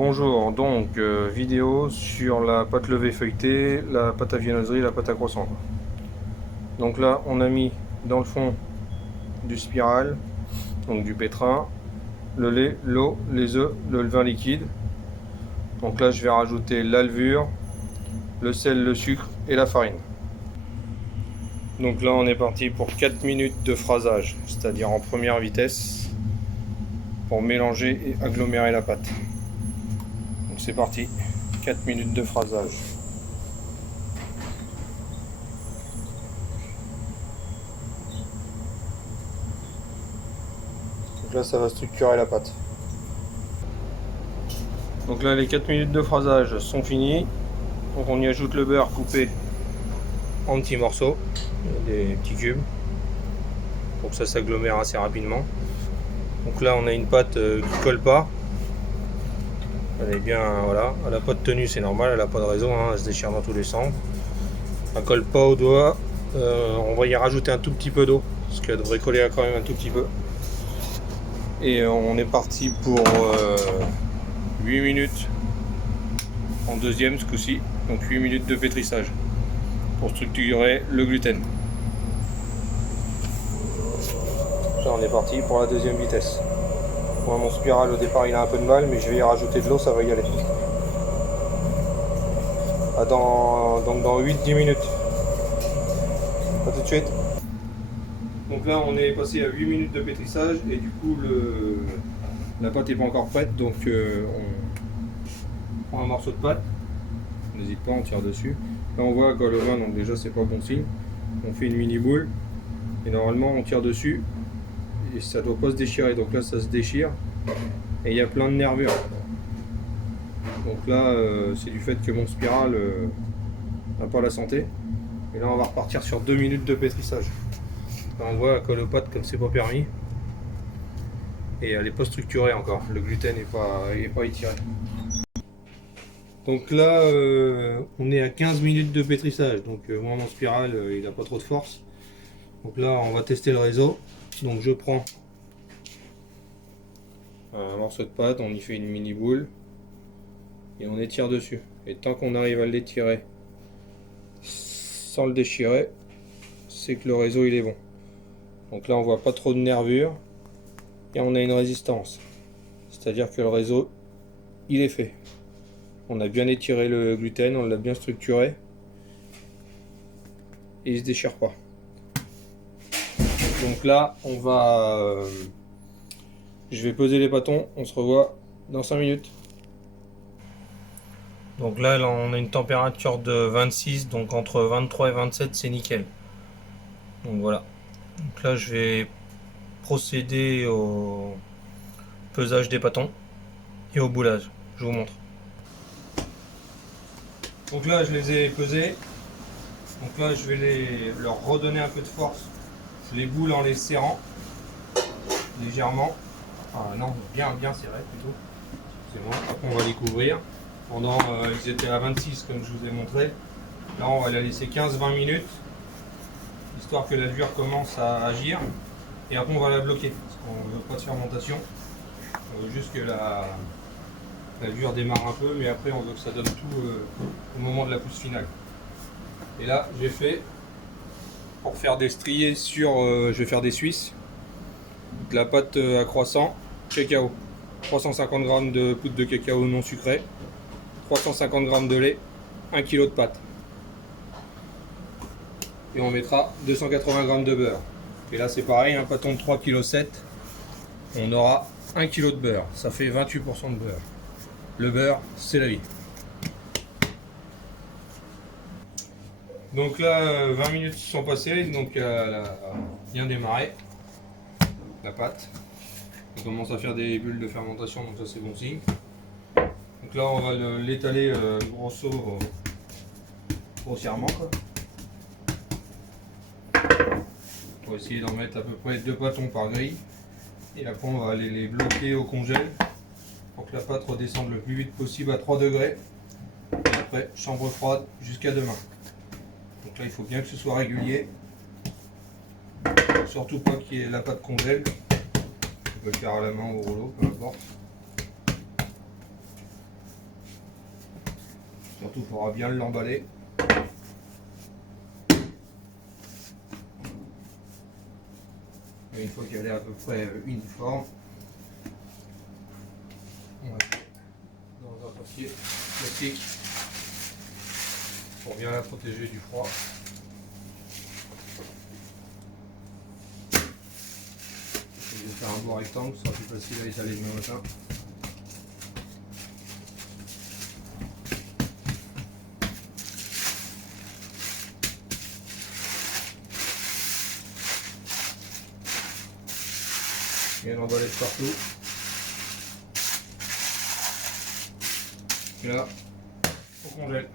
Bonjour, donc vidéo sur la pâte levée feuilletée, la pâte à viennoiserie, la pâte à croissant. Donc là on a mis dans le fond du spiral, donc du pétrin, le lait, l'eau, les œufs, le levain liquide. Donc là je vais rajouter la levure, le sel, le sucre et la farine. Donc là on est parti pour 4 minutes de phrasage, c'est-à-dire en première vitesse, pour mélanger et agglomérer la pâte. Donc c'est parti, 4 minutes de phrasage. Donc là ça va structurer la pâte. Donc là les 4 minutes de phrasage sont finies. Donc on y ajoute le beurre coupé en petits morceaux, des petits cubes, pour que ça s'agglomère assez rapidement. Donc là on a une pâte qui colle pas. Elle est bien, voilà, elle n'a pas de tenue, c'est normal, elle n'a pas de raison, hein, elle se déchire dans tous les sens. Elle colle pas au doigt. On va y rajouter un tout petit peu d'eau, parce qu'elle devrait coller quand même un tout petit peu. Et on est parti pour 8 minutes en deuxième ce coup-ci, donc 8 minutes de pétrissage pour structurer le gluten. Là on est parti pour la deuxième vitesse. Moi mon spiral au départ il a un peu de mal, mais je vais y rajouter de l'eau, ça va y aller. Donc dans 8-10 minutes. A tout de suite. Donc là on est passé à 8 minutes de pétrissage et du coup la pâte n'est pas encore prête, donc on prend un morceau de pâte. N'hésite pas, on tire dessus. Là on voit quand le vin, donc déjà c'est pas bon signe. On fait une mini boule et normalement on tire dessus et ça doit pas se déchirer. Donc là ça se déchire et il y a plein de nervures. Donc là c'est du fait que mon spiral n'a pas la santé. Et là on va repartir sur 2 minutes de pétrissage. Là, on voit la colle aux pâtes comme c'est pas permis. Et elle n'est pas structurée encore. Le gluten n'est pas étiré. Donc là, on est à 15 minutes de pétrissage. Donc moi, mon spiral, il n'a pas trop de force. Donc là, on va tester le réseau. Donc je prends un morceau de pâte, on y fait une mini boule. Et on étire dessus. Et tant qu'on arrive à l'étirer sans le déchirer, c'est que le réseau il est bon. Donc là, on voit pas trop de nervures. Et on a une résistance. C'est-à-dire que le réseau, il est fait. On a bien étiré le gluten, on l'a bien structuré. Et il se déchire pas. Donc là, je vais peser les bâtons, on se revoit dans 5 minutes. Donc là, on a une température de 26, donc entre 23 et 27, c'est nickel. Donc voilà. Donc là, je vais procéder au pesage des bâtons et au boulage. Je vous montre. Donc là, je les ai pesés. Donc là, je vais leur redonner un peu de force. Je les boule en les serrant légèrement. Enfin, non, bien serré plutôt. C'est bon. Après, on va les couvrir. Pendant, ils étaient à 26 comme je vous ai montré. Là, on va les laisser 15-20 minutes, histoire que la levure commence à agir. Et après, on va la bloquer, parce qu'on ne veut pas de fermentation. On veut juste que la levure démarre un peu, mais après, on veut que ça donne tout au moment de la pousse finale. Et là, j'ai fait, pour faire des striés sur, je vais faire des suisses, de la pâte à croissant, cacao. 350 g de poudre de cacao non sucrée, 350 g de lait, 1 kg de pâte. Et on mettra 280 g de beurre. Et là c'est pareil, un pâton de 3,7 kg, on aura 1 kg de beurre. Ça fait 28% de beurre. Le beurre, c'est la vie. Donc là, 20 minutes sont passées, donc elle a bien démarré, la pâte. On commence à faire des bulles de fermentation, donc ça c'est bon signe. Donc là on va l'étaler grossièrement quoi. On va essayer d'en mettre à peu près 2 bâtons par grille. Et après on va aller les bloquer au congèle pour que la pâte redescende le plus vite possible à 3 degrés. Et après chambre froide jusqu'à demain. Donc là il faut bien que ce soit régulier. Surtout pas qu'il y ait la pâte congèle. On peut le faire à la main ou au rouleau, peu importe. Surtout, il faudra bien l'emballer. Et une fois qu'elle est à peu près uniforme, on va mettre dans un papier plastique pour bien la protéger du froid. Je vais faire un beau rectangle, ce sera plus facile à étaler demain matin. Et l'emballer de partout. Et là, on congèle.